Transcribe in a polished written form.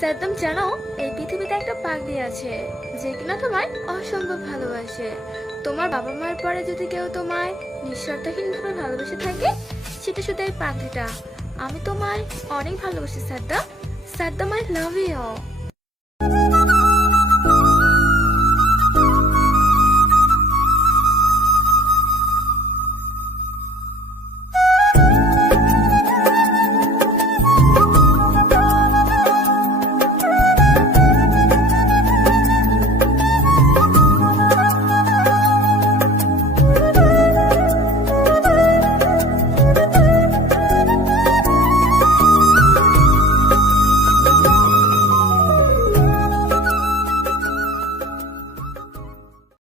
সাদ্দাম, জানো এই পৃথিবীতে একটা পাগলি আছে যে কিনা তোমায় অসম্ভব ভালোবাসে। তোমার বাবা মায়ের পরে যদি কেউ তোমায় নিঃশর্তহীন ভাবে ভালোবেসে থাকে, সেটা শুধু এই পাগলিটা। আমি তোমায় অনেক ভালোবাসি Saddam. Saddam, I love you.